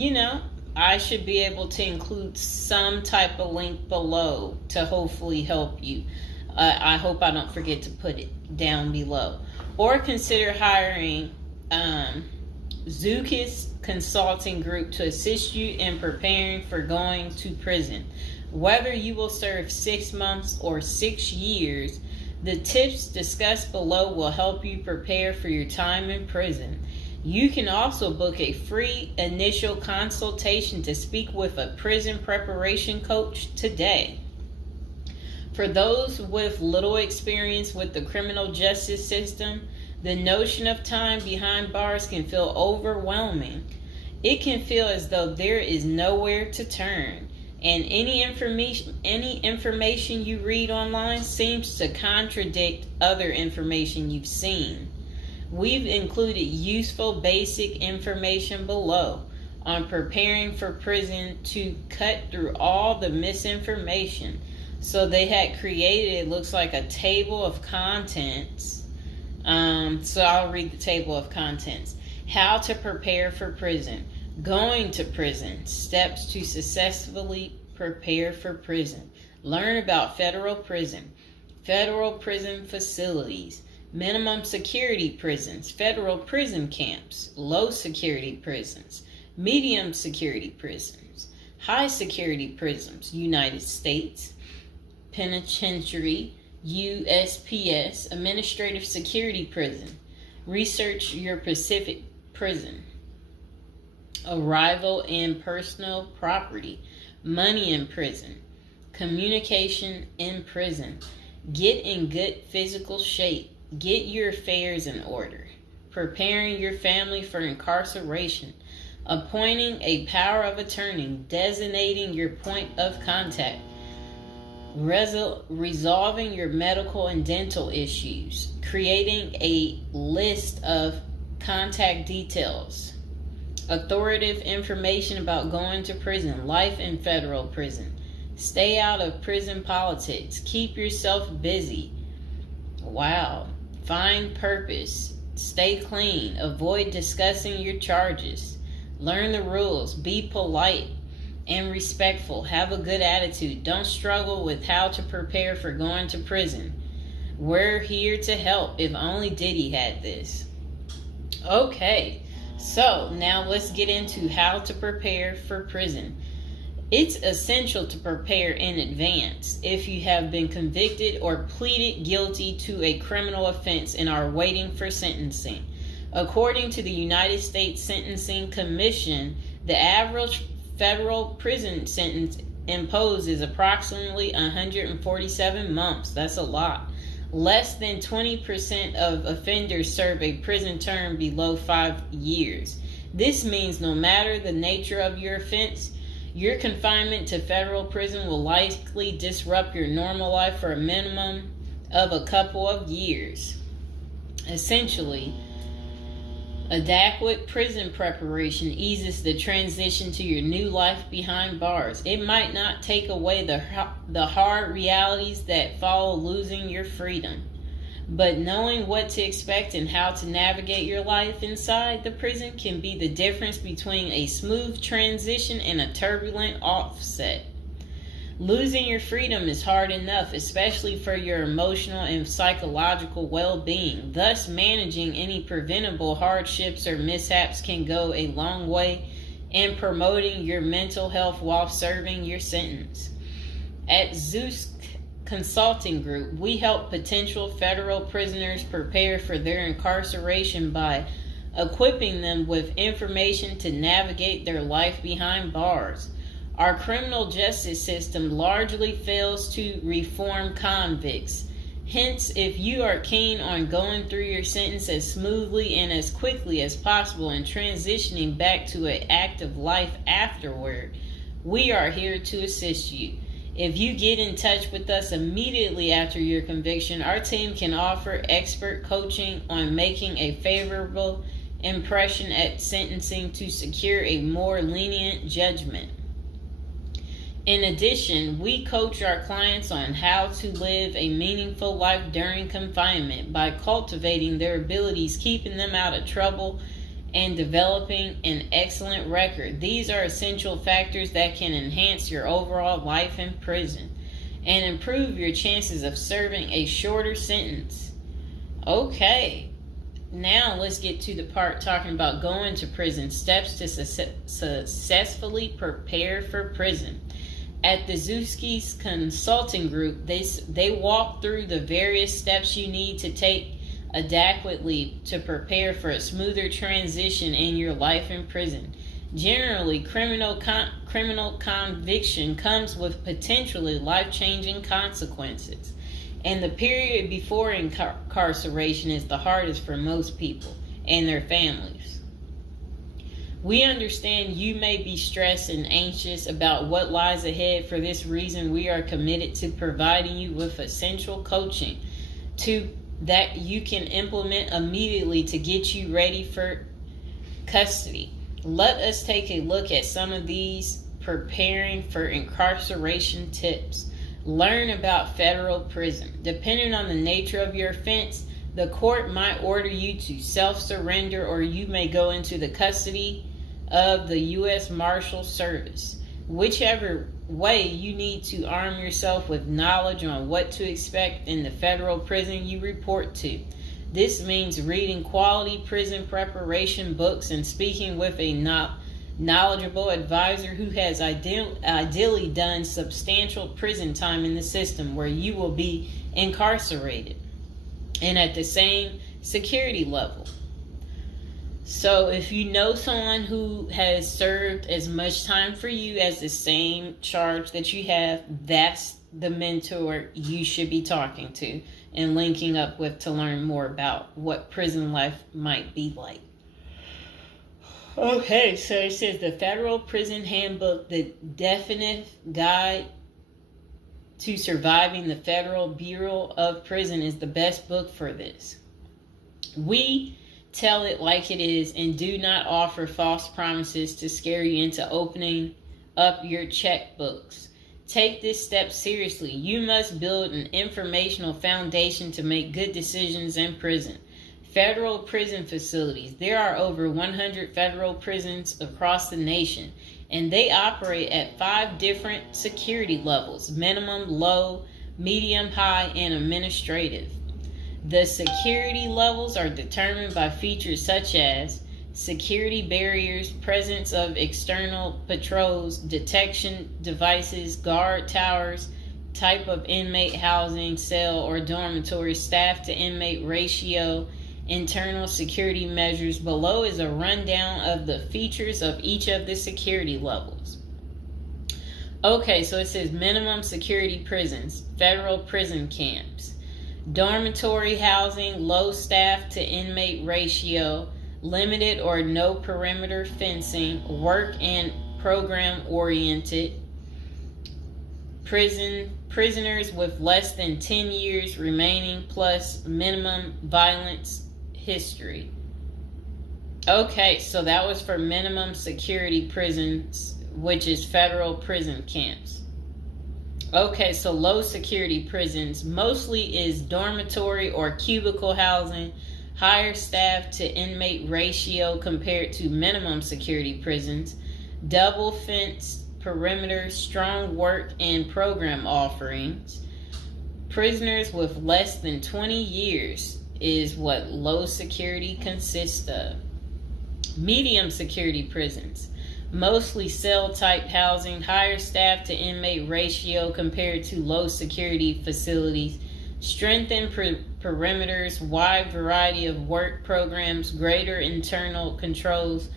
You know, I should be able to include some type of link below to hopefully help you. I hope I don't forget to put it down below. Or consider hiring Zukis Consulting Group to assist you in preparing for going to prison. Whether you will serve 6 months or 6 years, the tips discussed below will help you prepare for your time in prison. You can also book a free initial consultation to speak with a prison preparation coach today. For those with little experience with the criminal justice system, the notion of time behind bars can feel overwhelming. It can feel as though there is nowhere to turn, and any information you read online seems to contradict other information you've seen. We've included useful basic information below on preparing for prison to cut through all the misinformation. So they had created, it looks like a table of contents. So I'll read the table of contents. How to prepare for prison. Going to prison. Steps to successfully prepare for prison. Learn about federal prison. Federal prison facilities. Minimum security prisons. Federal prison camps. Low security prisons. Medium security prisons. High security prisons. United States Penitentiary, USPS, Administrative Security Prison. Research your Pacific Prison. Arrival and personal property. Money in prison. Communication in prison. Get in good physical shape. Get your affairs in order. Preparing your family for incarceration. Appointing a power of attorney. Designating your point of contact. Resolving your medical and dental issues, creating a list of contact details, authoritative information about going to prison, life in federal prison, stay out of prison politics, keep yourself busy, find purpose, stay clean, avoid discussing your charges, learn the rules, be polite and respectful. Have a good attitude. Don't struggle with how to prepare for going to prison. We're here to help. If only Diddy had this. Okay, so now let's get into how to prepare for prison. It's essential to prepare in advance if you have been convicted or pleaded guilty to a criminal offense and are waiting for sentencing. According to the United States Sentencing Commission, the average federal prison sentence imposed is approximately 147 months. That's a lot. Less than 20% of offenders serve a prison term below 5 years. This means no matter the nature of your offense, your confinement to federal prison will likely disrupt your normal life for a minimum of a couple of years. Essentially, adequate prison preparation eases the transition to your new life behind bars. It might not take away the hard realities that follow losing your freedom, but knowing what to expect and how to navigate your life inside the prison can be the difference between a smooth transition and a turbulent offset. Losing your freedom is hard enough, especially for your emotional and psychological well-being. Thus, managing any preventable hardships or mishaps can go a long way in promoting your mental health while serving your sentence. At Zeus Consulting Group, we help potential federal prisoners prepare for their incarceration by equipping them with information to navigate their life behind bars. Our criminal justice system largely fails to reform convicts. Hence, if you are keen on going through your sentence as smoothly and as quickly as possible and transitioning back to an active life afterward, we are here to assist you. If you get in touch with us immediately after your conviction, our team can offer expert coaching on making a favorable impression at sentencing to secure a more lenient judgment. In addition, we coach our clients on how to live a meaningful life during confinement by cultivating their abilities, keeping them out of trouble, and developing an excellent record. These are essential factors that can enhance your overall life in prison and improve your chances of serving a shorter sentence. Okay, now let's get to the part talking about going to prison, steps to successfully prepare for prison. At the Zuski's Consulting Group, they walk through the various steps you need to take adequately to prepare for a smoother transition in your life in prison. Generally, criminal conviction comes with potentially life-changing consequences, and the period before incarceration is the hardest for most people and their families. We understand you may be stressed and anxious about what lies ahead. For this reason, we are committed to providing you with essential coaching that you can implement immediately to get you ready for custody. Let us take a look at some of these preparing for incarceration tips. Learn about federal prison. Depending on the nature of your offense, the court might order you to self-surrender, or you may go into the custody of the U.S. Marshal Service. Whichever way, you need to arm yourself with knowledge on what to expect in the federal prison you report to. This means reading quality prison preparation books and speaking with a knowledgeable advisor who has ideally done substantial prison time in the system where you will be incarcerated and at the same security level. So if you know someone who has served as much time for you as the same charge that you have, that's the mentor you should be talking to and linking up with to learn more about what prison life might be like. Okay, so it says the Federal Prison Handbook, the definitive guide to surviving the Federal Bureau of Prison, is the best book for this. We tell it like it is and do not offer false promises to scare you into opening up your checkbooks. Take this step seriously. You must build an informational foundation to make good decisions in prison. Federal prison facilities. There are over 100 federal prisons across the nation, and they operate at 5 different security levels: minimum, low, medium, high, and administrative. The security levels are determined by features such as security barriers, presence of external patrols, detection devices, guard towers, type of inmate housing, cell or dormitory, staff to inmate ratio, internal security measures. Below is a rundown of the features of each of the security levels. Okay, so it says minimum security prisons, federal prison camps. Dormitory housing, low staff to inmate ratio, limited or no perimeter fencing, work and program oriented. Prisoners with less than 10 years remaining plus minimum violence history. Okay, so that was for minimum security prisons, which is federal prison camps. Okay, so low security prisons mostly is dormitory or cubicle housing, higher staff to inmate ratio compared to minimum security prisons, double fence perimeter, strong work and program offerings. Prisoners with less than 20 years is what low security consists of. Medium security prisons, mostly cell type housing, higher staff to inmate ratio compared to low security facilities, strengthened perimeters, wide variety of work programs, greater internal controls,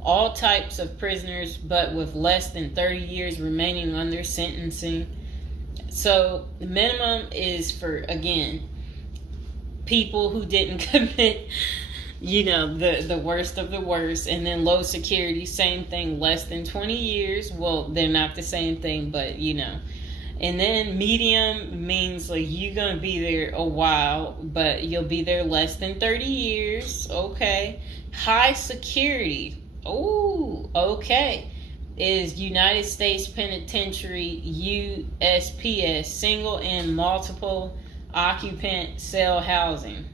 all types of prisoners but with less than 30 years remaining on their sentencing. So the minimum is for, again, people who didn't commit the worst of the worst. And then low security, same thing, less than 20 years. Well, they're not the same thing, but And then medium means like you're going to be there a while, but you'll be there less than 30 years. Okay. High security. Oh, okay. Is United States Penitentiary, USPS, single and multiple occupant cell housing.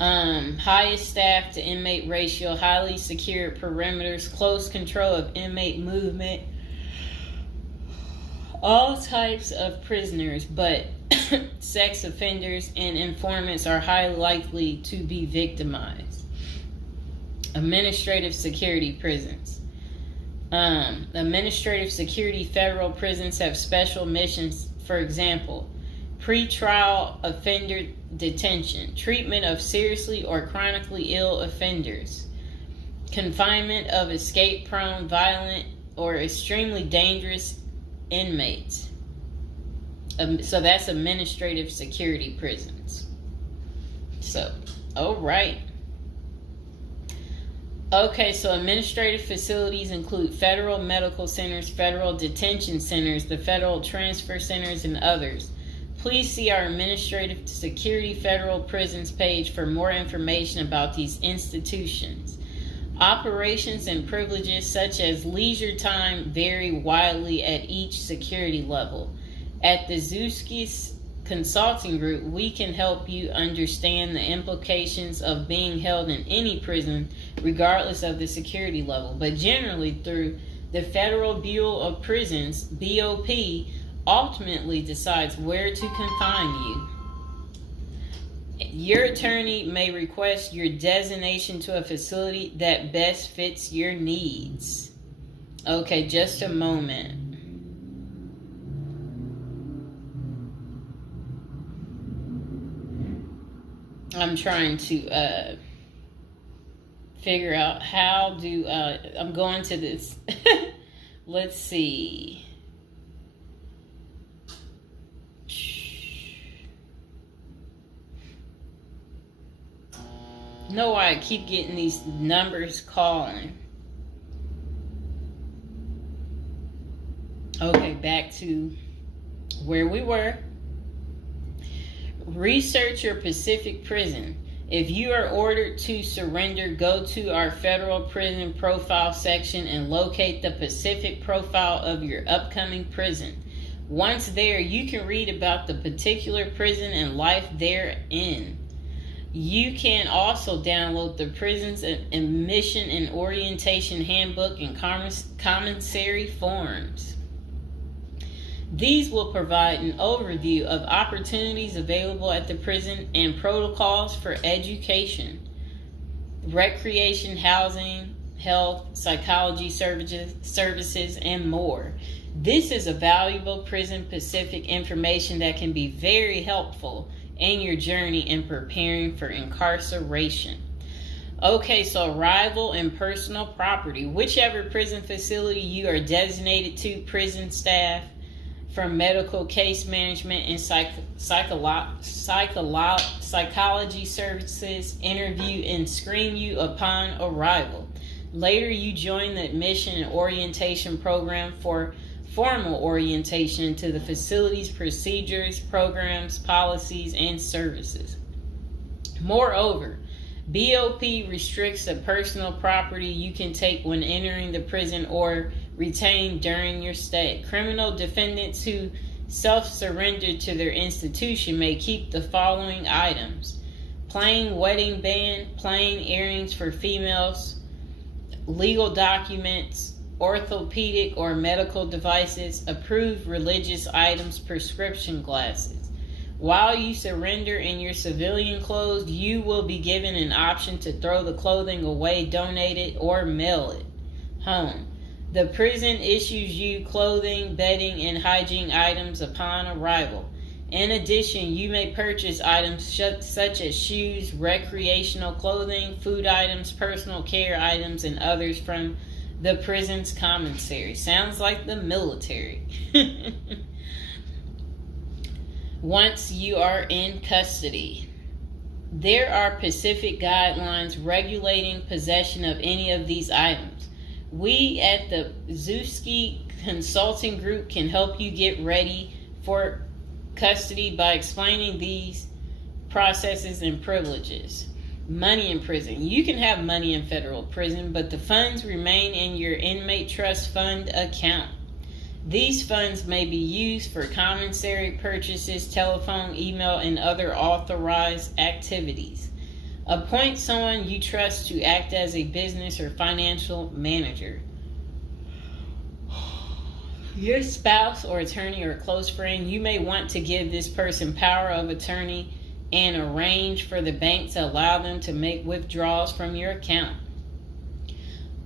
Highest staff to inmate ratio, highly secured perimeters, close control of inmate movement, all types of prisoners, but sex offenders and informants are highly likely to be victimized. Administrative security prisons. Administrative security federal prisons have special missions. For example, pretrial offender detention, treatment of seriously or chronically ill offenders, confinement of escape-prone, violent, or extremely dangerous inmates. So that's administrative security prisons. So, all right. Okay, so administrative facilities include federal medical centers, federal detention centers, the federal transfer centers, and others. Please see our Administrative Security Federal Prisons page for more information about these institutions. Operations and privileges such as leisure time vary widely at each security level. At the Zuski Consulting Group, we can help you understand the implications of being held in any prison, regardless of the security level. But generally, through the Federal Bureau of Prisons, BOP, ultimately decides where to confine you. Your attorney may request your designation to a facility that best fits your needs. Okay, just a moment. I'm trying to figure out how do I'm going to this. Let's see. Know why I keep getting these numbers calling. Okay, back to where we were. Research your Pacific prison. If you are ordered to surrender, go to our federal prison profile section and locate the Pacific profile of your upcoming prison. Once there, you can read about the particular prison and life therein. You can also download the Prison's Admission and Orientation Handbook and commissary forms. These will provide an overview of opportunities available at the prison and protocols for education, recreation, housing, health, psychology services, and more. This is a valuable Prison Pacific information that can be very helpful in your journey in preparing for incarceration. Okay, so arrival and personal property. Whichever prison facility you are designated to, prison staff from medical case management and psychology services interview and screen you upon arrival. Later, you join the admission and orientation program for formal orientation into the facility's procedures, programs, policies, and services. Moreover, BOP restricts the personal property you can take when entering the prison or retain during your stay. Criminal defendants who self-surrender to their institution may keep the following items: plain wedding band, plain earrings for females, legal documents, orthopedic or medical devices, approved religious items, prescription glasses. While you surrender in your civilian clothes, you will be given an option to throw the clothing away, donate it, or mail it home. The prison issues you clothing, bedding, and hygiene items upon arrival. In addition, you may purchase items such as shoes, recreational clothing, food items, personal care items, and others from the prison's commissary. Sounds like the military. Once you are in custody, there are Pacific guidelines regulating possession of any of these items. We at the Zuski Consulting Group can help you get ready for custody by explaining these processes and privileges. Money in prison. You can have money in federal prison, but the funds remain in your inmate trust fund account. These funds may be used for commissary purchases, telephone, email, and other authorized activities. Appoint someone you trust to act as a business or financial manager. Your spouse or attorney or close friend, you may want to give this person power of attorney and arrange for the bank to allow them to make withdrawals from your account.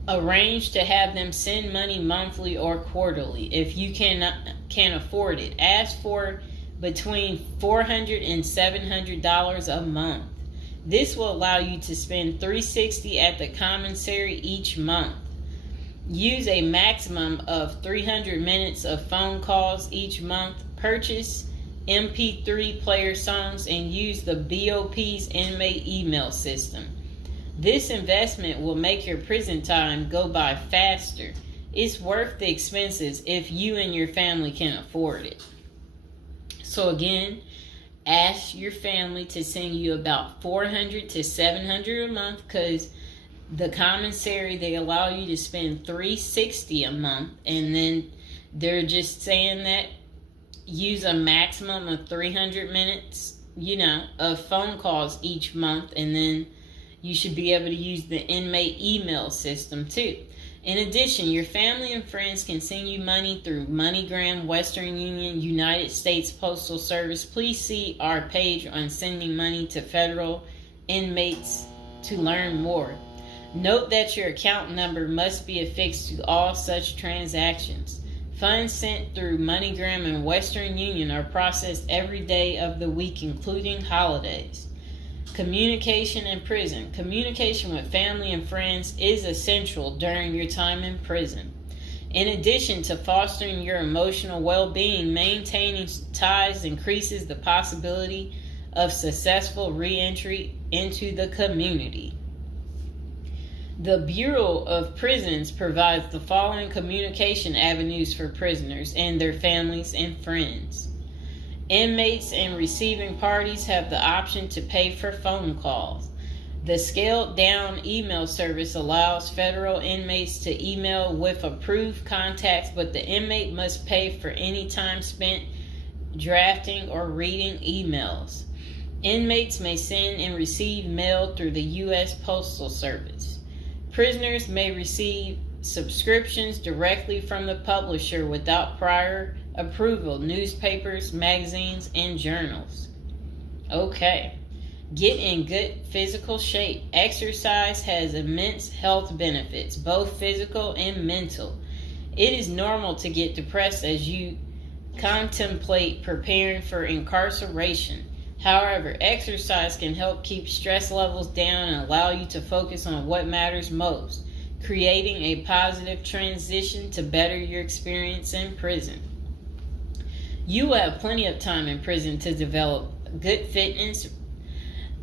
Arrange to have them send money monthly or quarterly if you can afford it. Ask for between $400 and $700 a month. This will allow you to spend $360 at the commissary each month. Use a maximum of 300 minutes of phone calls each month. Purchase MP3 player songs and use the BOP's inmate email system. This investment will make your prison time go by faster. It's worth the expenses if you and your family can afford it. So again, ask your family to send you about $400 to $700 a month, because the commissary, they allow you to spend $360 a month, and then they're just saying that use a maximum of 300 minutes, of phone calls each month, and then you should be able to use the inmate email system too. In addition, your family and friends can send you money through MoneyGram, Western Union, United States Postal Service. Please see our page on sending money to federal inmates to learn more. Note that your account number must be affixed to all such transactions. Funds sent through MoneyGram and Western Union are processed every day of the week, including holidays. Communication in prison. Communication with family and friends is essential during your time in prison. In addition to fostering your emotional well-being, maintaining ties increases the possibility of successful re-entry into the community. The Bureau of Prisons provides the following communication avenues for prisoners and their families and friends. Inmates and receiving parties have the option to pay for phone calls. The scaled-down email service allows federal inmates to email with approved contacts, but the inmate must pay for any time spent drafting or reading emails. Inmates may send and receive mail through the U.S. Postal Service. Prisoners may receive subscriptions directly from the publisher without prior approval, newspapers, magazines, and journals. Okay. Get in good physical shape. Exercise has immense health benefits, both physical and mental. It is normal to get depressed as you contemplate preparing for incarceration. However, exercise can help keep stress levels down and allow you to focus on what matters most, creating a positive transition to better your experience in prison. You will have plenty of time in prison to develop good fitness.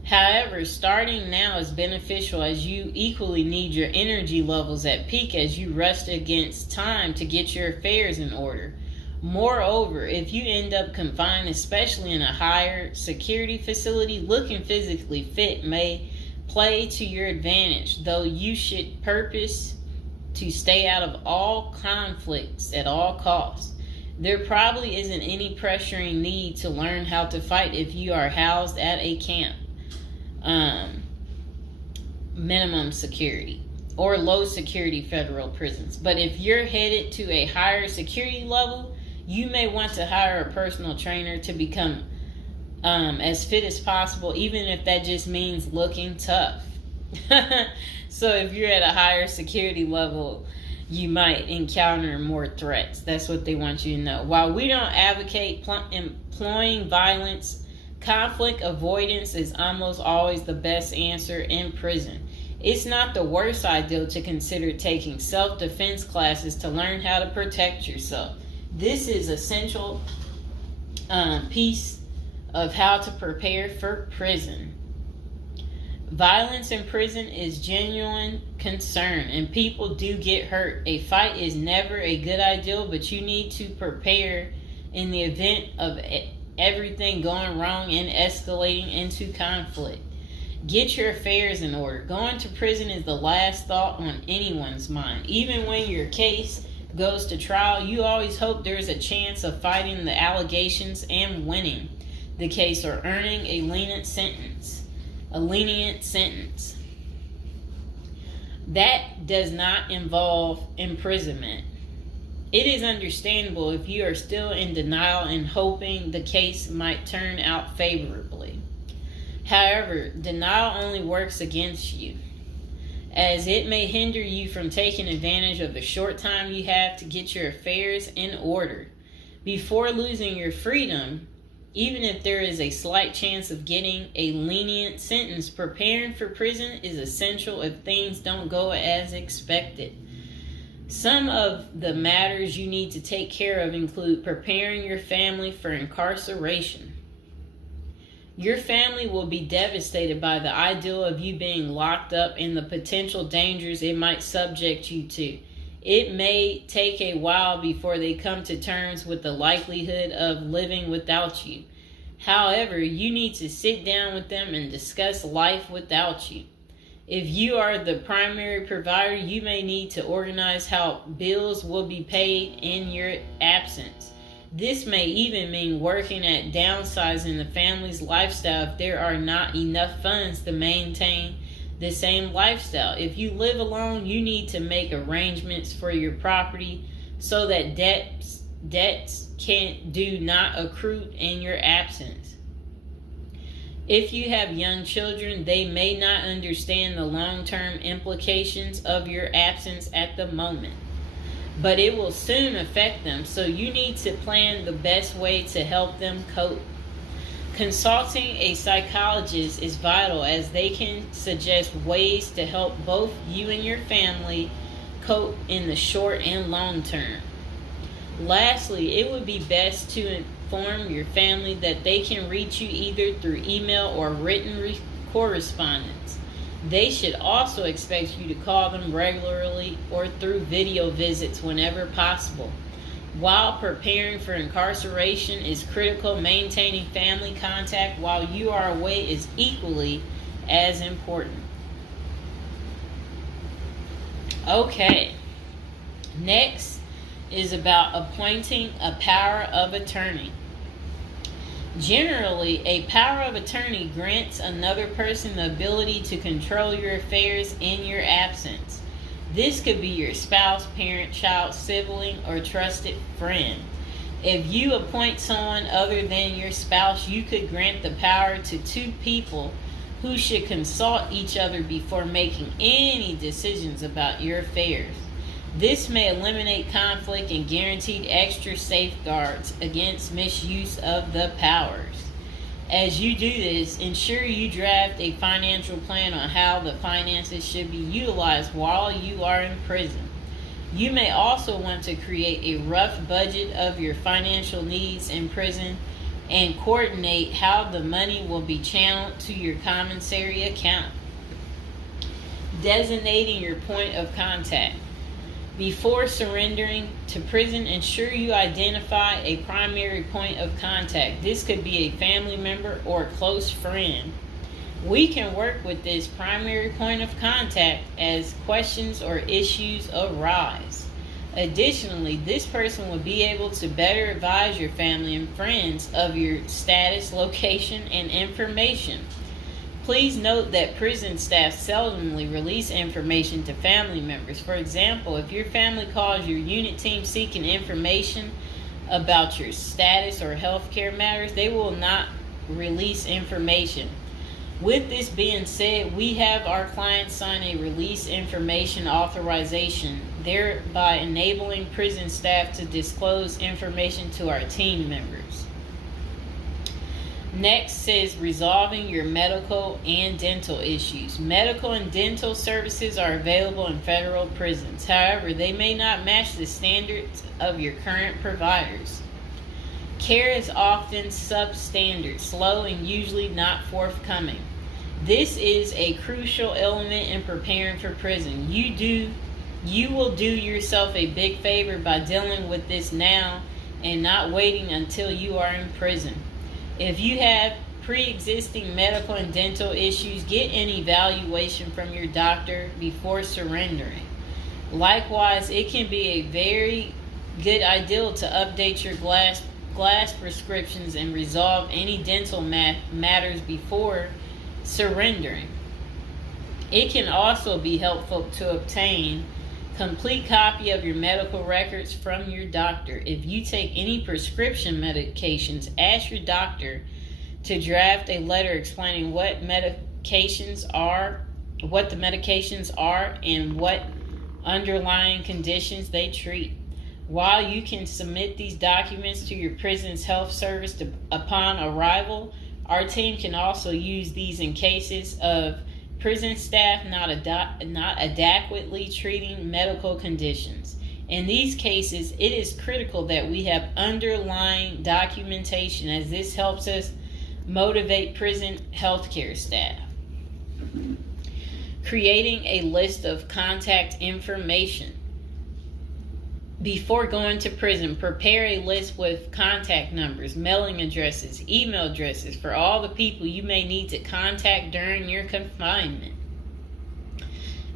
However, starting now is beneficial as you equally need your energy levels at peak as you rush against time to get your affairs in order. Moreover, if you end up confined, especially in a higher security facility, looking physically fit may play to your advantage, though you should purpose to stay out of all conflicts at all costs. There probably isn't any pressuring need to learn how to fight if you are housed at a camp, minimum security, or low security federal prisons. But if you're headed to a higher security level, you may want to hire a personal trainer to become as fit as possible, even if that just means looking tough. So if you're at a higher security level, you might encounter more threats. That's what they want you to know. While we don't advocate employing violence, conflict avoidance is almost always the best answer in prison. It's not the worst idea to consider taking self-defense classes to learn how to protect yourself. This is essential piece of how to prepare for prison. Violence in prison is genuine concern, and people do get hurt. A fight is never a good idea, but you need to prepare in the event of everything going wrong and escalating into conflict. Get your affairs in order. Going to prison is the last thought on anyone's mind. Even when your case goes to trial, you always hope there's a chance of fighting the allegations and winning the case or earning a lenient sentence. a lenient sentence. That does not involve imprisonment. It is understandable if you are still in denial and hoping the case might turn out favorably. However, denial only works against you, as it may hinder you from taking advantage of the short time you have to get your affairs in order before losing your freedom. Even if there is a slight chance of getting a lenient sentence, preparing for prison is essential if things don't go as expected. Some of the matters you need to take care of include preparing your family for incarceration. Your family will be devastated by the idea of you being locked up and the potential dangers it might subject you to. It may take a while before they come to terms with the likelihood of living without you. However, you need to sit down with them and discuss life without you. If you are the primary provider, you may need to organize how bills will be paid in your absence. This may even mean working at downsizing the family's lifestyle if there are not enough funds to maintain the same lifestyle. If you live alone, you need to make arrangements for your property so that debts do not accrue in your absence. If you have young children, they may not understand the long-term implications of your absence at the moment, but it will soon affect them, so you need to plan the best way to help them cope. Consulting a psychologist is vital, as they can suggest ways to help both you and your family cope in the short and long term. Lastly, it would be best to inform your family that they can reach you either through email or written correspondence. They should also expect you to call them regularly or through video visits whenever possible. While preparing for incarceration is critical, maintaining family contact while you are away is equally as important. Okay, next is about appointing a power of attorney. Generally, a power of attorney grants another person the ability to control your affairs in your absence. This could be your spouse, parent, child, sibling, or trusted friend. If you appoint someone other than your spouse, you could grant the power to two people who should consult each other before making any decisions about your affairs. This may eliminate conflict and guarantee extra safeguards against misuse of the powers. As you do this, ensure you draft a financial plan on how the finances should be utilized while you are in prison. You may also want to create a rough budget of your financial needs in prison and coordinate how the money will be channeled to your commissary account. Designating your point of contact. Before surrendering to prison, ensure you identify a primary point of contact. This could be a family member or a close friend. We can work with this primary point of contact as questions or issues arise. Additionally, this person will be able to better advise your family and friends of your status, location, and information. Please note that prison staff seldomly release information to family members. For example, if your family calls your unit team seeking information about your status or healthcare matters, they will not release information. With this being said, we have our clients sign a release information authorization, thereby enabling prison staff to disclose information to our team members. Next is resolving your medical and dental issues. Medical and dental services are available in federal prisons. However, they may not match the standards of your current providers. Care is often substandard, slow, and usually not forthcoming. This is a crucial element in preparing for prison. You will do yourself a big favor by dealing with this now and not waiting until you are in prison. If you have pre-existing medical and dental issues, get an evaluation from your doctor before surrendering. Likewise, it can be a very good idea to update your glass prescriptions and resolve any dental matters before surrendering. It can also be helpful to obtain complete copy of your medical records from your doctor. If you take any prescription medications, ask your doctor to draft a letter explaining what the medications are, and what underlying conditions they treat. While you can submit these documents to your prison's health service upon arrival, our team can also use these in cases of prison staff not adequately treating medical conditions. In these cases, it is critical that we have underlying documentation, as this helps us motivate prison healthcare staff. Creating a list of contact information. Before going to prison, prepare a list with contact numbers, mailing addresses, email addresses for all the people you may need to contact during your confinement.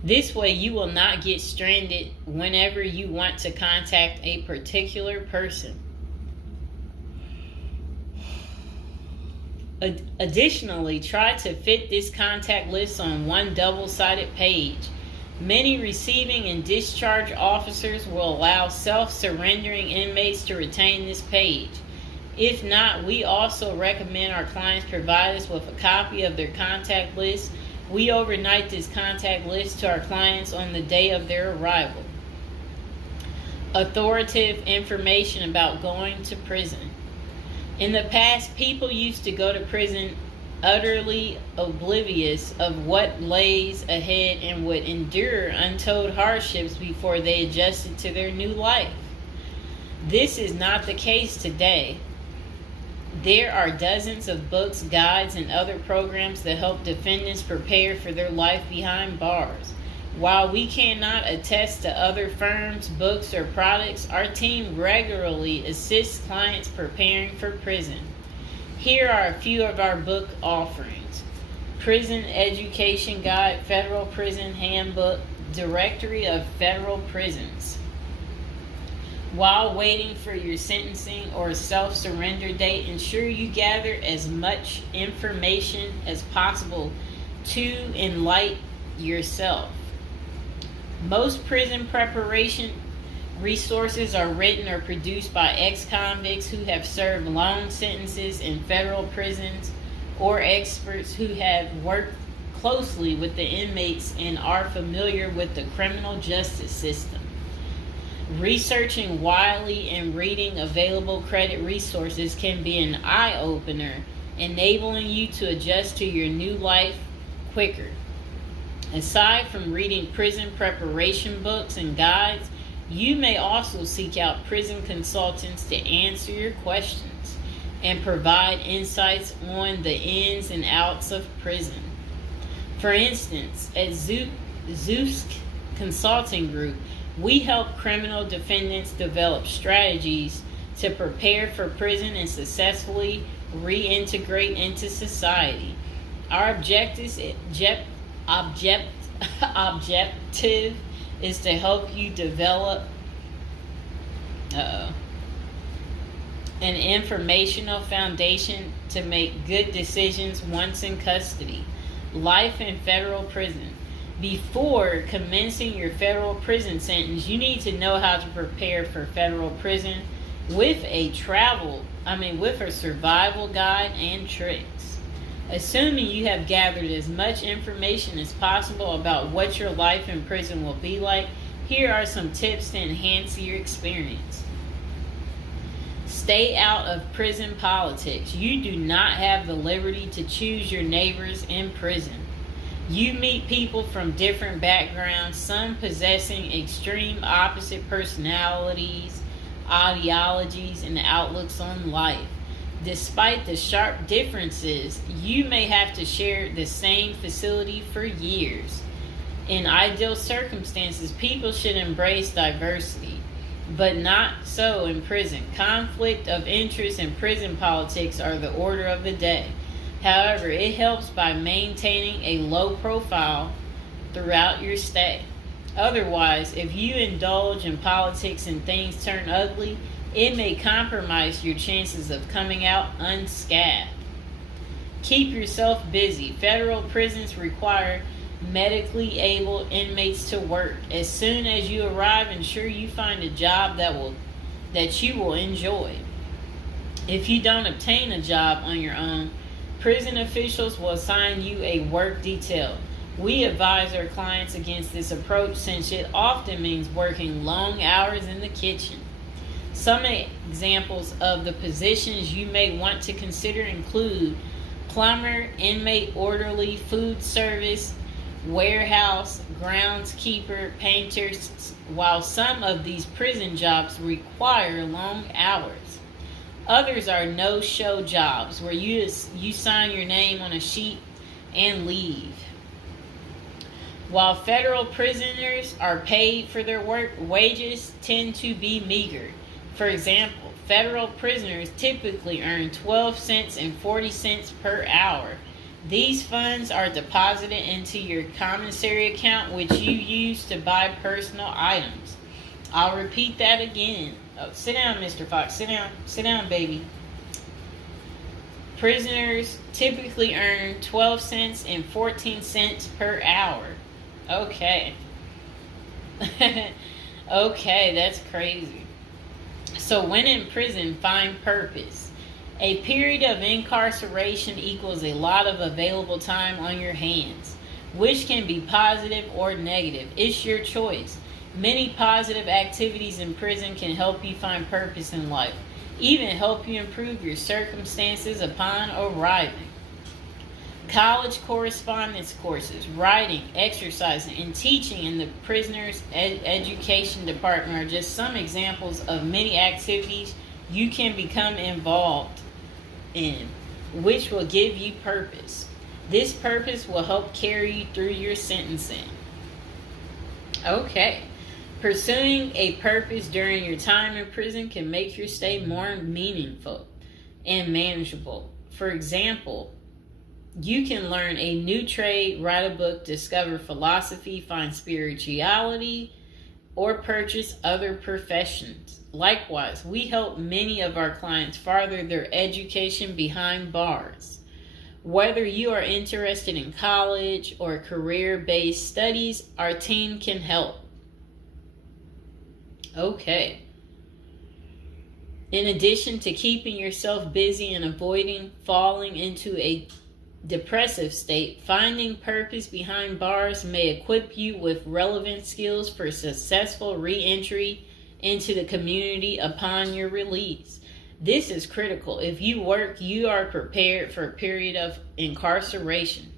This way, you will not get stranded whenever you want to contact a particular person. Additionally, try to fit this contact list on one double-sided page. Many receiving and discharge officers will allow self-surrendering inmates to retain this page. If not, we also recommend our clients provide us with a copy of their contact list. We overnight this contact list to our clients on the day of their arrival. Authoritative information about going to prison. In the past, people used to go to prison utterly oblivious of what lays ahead and would endure untold hardships before they adjusted to their new life. This is not the case today. There are dozens of books, guides, and other programs that help defendants prepare for their life behind bars. While we cannot attest to other firms, books, or products, our team regularly assists clients preparing for prison. Here are a few of our book offerings: Prison Education Guide, Federal Prison Handbook, Directory of Federal Prisons. While waiting for your sentencing or self-surrender date, ensure you gather as much information as possible to enlighten yourself. Most prison preparation resources are written or produced by ex-convicts who have served long sentences in federal prisons, or experts who have worked closely with the inmates and are familiar with the criminal justice system. Researching widely and reading available credit resources can be an eye-opener, enabling you to adjust to your new life quicker. Aside from reading prison preparation books and guides, you may also seek out prison consultants to answer your questions and provide insights on the ins and outs of prison. For instance, at Zeus Consulting Group, we help criminal defendants develop strategies to prepare for prison and successfully reintegrate into society. Our objective is to help you develop an informational foundation to make good decisions once in custody. Life in federal prison. Before commencing your federal prison sentence, you need to know how to prepare for federal prison with a survival guide and tricks. Assuming you have gathered as much information as possible about what your life in prison will be like, here are some tips to enhance your experience. Stay out of prison politics. You do not have the liberty to choose your neighbors in prison. You meet people from different backgrounds, some possessing extreme opposite personalities, ideologies, and outlooks on life. Despite the sharp differences, you may have to share the same facility for years. In ideal circumstances, people should embrace diversity, but not so in prison. Conflict of interest and prison politics are the order of the day. However, it helps by maintaining a low profile throughout your stay. Otherwise, if you indulge in politics and things turn ugly, it may compromise your chances of coming out unscathed. Keep yourself busy. Federal prisons require medically able inmates to work. As soon as you arrive, ensure you find a job that you will enjoy. If you don't obtain a job on your own, prison officials will assign you a work detail. We advise our clients against this approach since it often means working long hours in the kitchen. Some examples of the positions you may want to consider include plumber, inmate orderly, food service, warehouse, groundskeeper, painters. While some of these prison jobs require long hours, others are no-show jobs where you sign your name on a sheet and leave. While federal prisoners are paid for their work, wages tend to be meager. For example, federal prisoners typically earn 12 cents and 40 cents per hour. These funds are deposited into your commissary account, which you use to buy personal items. I'll repeat that again. Oh, sit down, Mr. Fox. Sit down. Sit down, baby. Prisoners typically earn 12 cents and 14 cents per hour. Okay. Okay, that's crazy. So when in prison, find purpose. A period of incarceration equals a lot of available time on your hands, which can be positive or negative. It's your choice. Many positive activities in prison can help you find purpose in life, even help you improve your circumstances upon arriving. College correspondence courses, writing, exercising, and teaching in the prisoner's education department are just some examples of many activities you can become involved in, which will give you purpose. This purpose will help carry you through your sentencing. Okay. Pursuing a purpose during your time in prison can make your stay more meaningful and manageable. For example, you can learn a new trade, write a book, discover philosophy, find spirituality, or purchase other professions. Likewise, we help many of our clients further their education behind bars. Whether you are interested in college or career-based studies, our team can help. Okay. In addition to keeping yourself busy and avoiding falling into a depressive state, finding purpose behind bars may equip you with relevant skills for successful re-entry into the community upon your release. This is critical. If you work, you are prepared for a period of incarceration.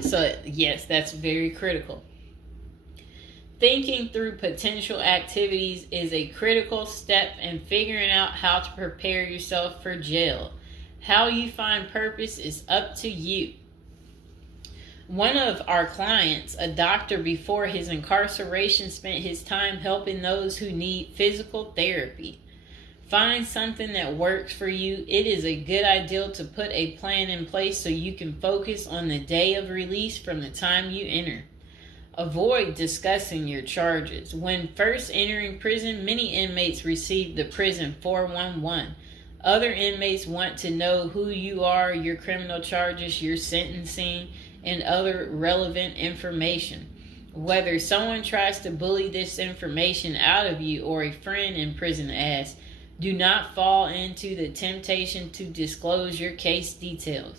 So, yes, that's very critical. Thinking through potential activities is a critical step in figuring out how to prepare yourself for jail. How you find purpose is up to you. One of our clients, a doctor before his incarceration, spent his time helping those who need physical therapy. Find something that works for you. It is a good idea to put a plan in place so you can focus on the day of release from the time you enter. Avoid discussing your charges. When first entering prison, many inmates receive the prison 411. Other inmates want to know who you are, your criminal charges, your sentencing, and other relevant information. Whether someone tries to bully this information out of you or a friend in prison asks, do not fall into the temptation to disclose your case details.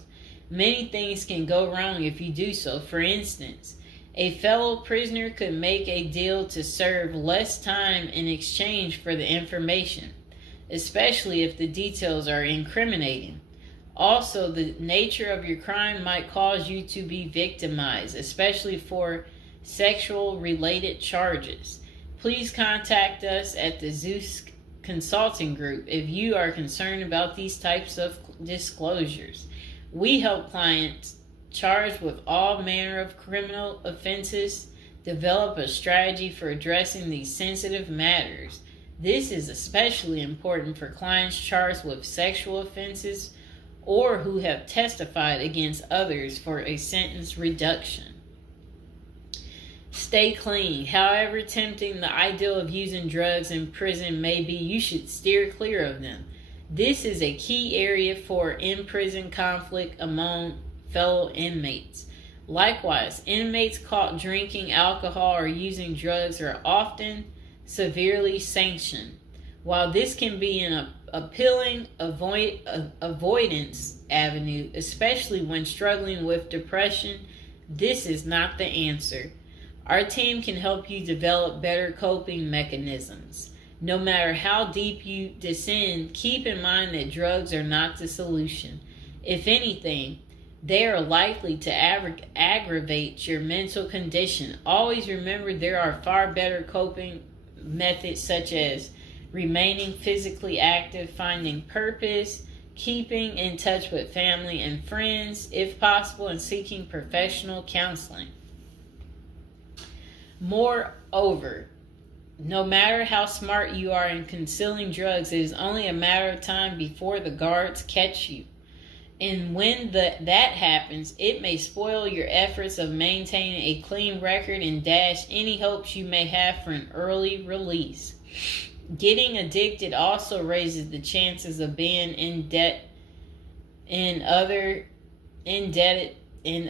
Many things can go wrong if you do so. For instance, a fellow prisoner could make a deal to serve less time in exchange for the information, especially if the details are incriminating. Also, the nature of your crime might cause you to be victimized, especially for sexual-related charges. Please contact us at the Zeus Consulting Group if you are concerned about these types of disclosures. We help clients charged with all manner of criminal offenses develop a strategy for addressing these sensitive matters. This is especially important for clients charged with sexual offenses or who have testified against others for a sentence reduction. Stay clean. However tempting the ideal of using drugs in prison may be, you should steer clear of them. This is a key area for in-prison conflict among fellow inmates. Likewise, inmates caught drinking alcohol or using drugs are often severely sanctioned. While this can be an appealing avoidance avenue, especially when struggling with depression, this is not the answer. Our team can help you develop better coping mechanisms. No matter how deep you descend, keep in mind that drugs are not the solution. If anything, they are likely to aggravate your mental condition. Always remember there are far better coping methods, such as remaining physically active, finding purpose, keeping in touch with family and friends, if possible, and seeking professional counseling. Moreover, no matter how smart you are in concealing drugs, it is only a matter of time before the guards catch you. And when that happens, it may spoil your efforts of maintaining a clean record and dash any hopes you may have for an early release. Getting addicted also raises the chances of being indebted in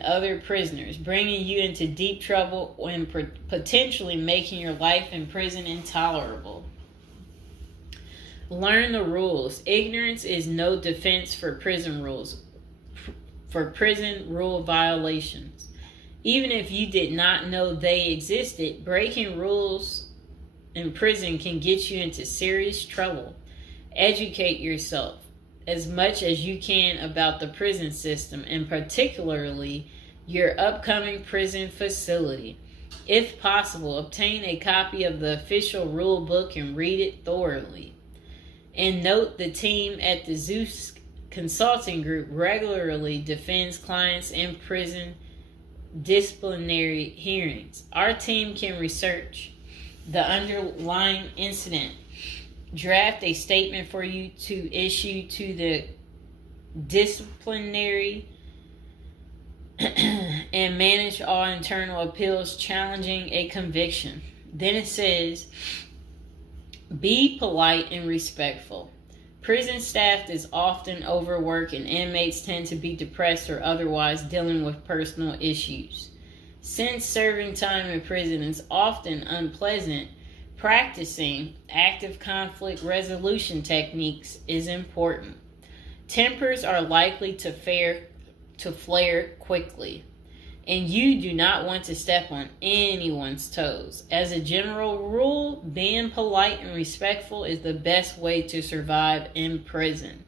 other prisoners, bringing you into deep trouble and potentially making your life in prison intolerable. Learn the rules. Ignorance is no defense for prison rules, for prison rule violations. Even if you did not know they existed, breaking rules in prison can get you into serious trouble. Educate yourself as much as you can about the prison system, and particularly your upcoming prison facility. If possible, obtain a copy of the official rule book and read it thoroughly. And note, the team at the Zeus Consulting Group regularly defends clients in prison disciplinary hearings. Our team can research the underlying incident, draft a statement for you to issue to the disciplinary, and manage all internal appeals challenging a conviction. Then it says, be polite and respectful. Prison staff is often overworked and inmates tend to be depressed or otherwise dealing with personal issues. Since serving time in prison is often unpleasant, practicing active conflict resolution techniques is important. Tempers are likely to flare quickly, and you do not want to step on anyone's toes. As a general rule, being polite and respectful is the best way to survive in prison,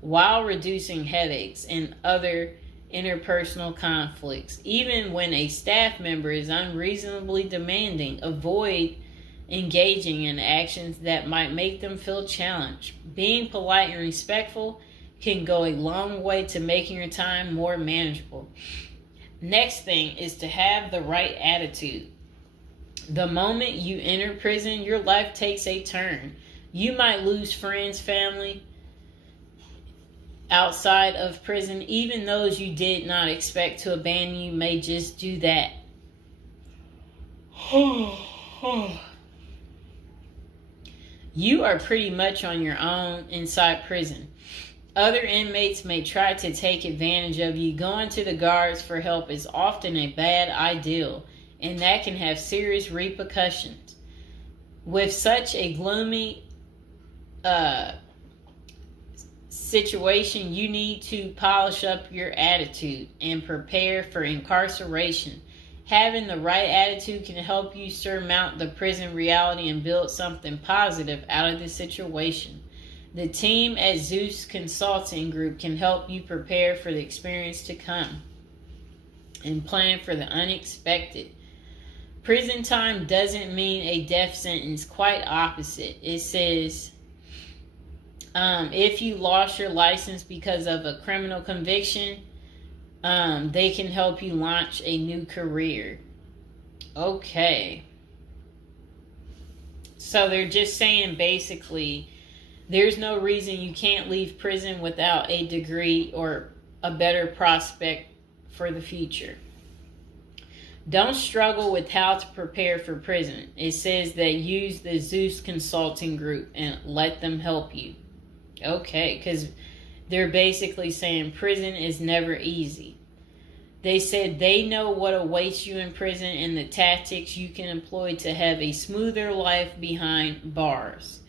while reducing headaches and other interpersonal conflicts. Even when a staff member is unreasonably demanding, avoid engaging in actions that might make them feel challenged. Being polite and respectful can go a long way to making your time more manageable. Next thing is to have the right attitude. The moment you enter prison, your life takes a turn. You might lose friends, family outside of prison. Even those you did not expect to abandon you may just do that. You are pretty much on your own inside prison. Other inmates may try to take advantage of you. Going to the guards for help is often a bad idea, and that can have serious repercussions. With such a gloomy situation, you need to polish up your attitude and prepare for incarceration. Having the right attitude can help you surmount the prison reality and build something positive out of the situation. The team at Zeus Consulting Group can help you prepare for the experience to come and plan for the unexpected. Prison time doesn't mean a death sentence, quite opposite. It says, if you lost your license because of a criminal conviction, they can help you launch a new career. Okay. So they're just saying basically, there's no reason you can't leave prison without a degree or a better prospect for the future. Don't struggle with how to prepare for prison. It says that use the Zeus Consulting Group and let them help you. Okay, because they're basically saying prison is never easy. They said they know what awaits you in prison and the tactics you can employ to have a smoother life behind bars.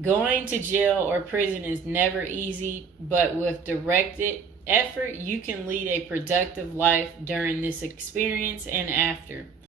Going to jail or prison is never easy, but with directed effort, you can lead a productive life during this experience and after.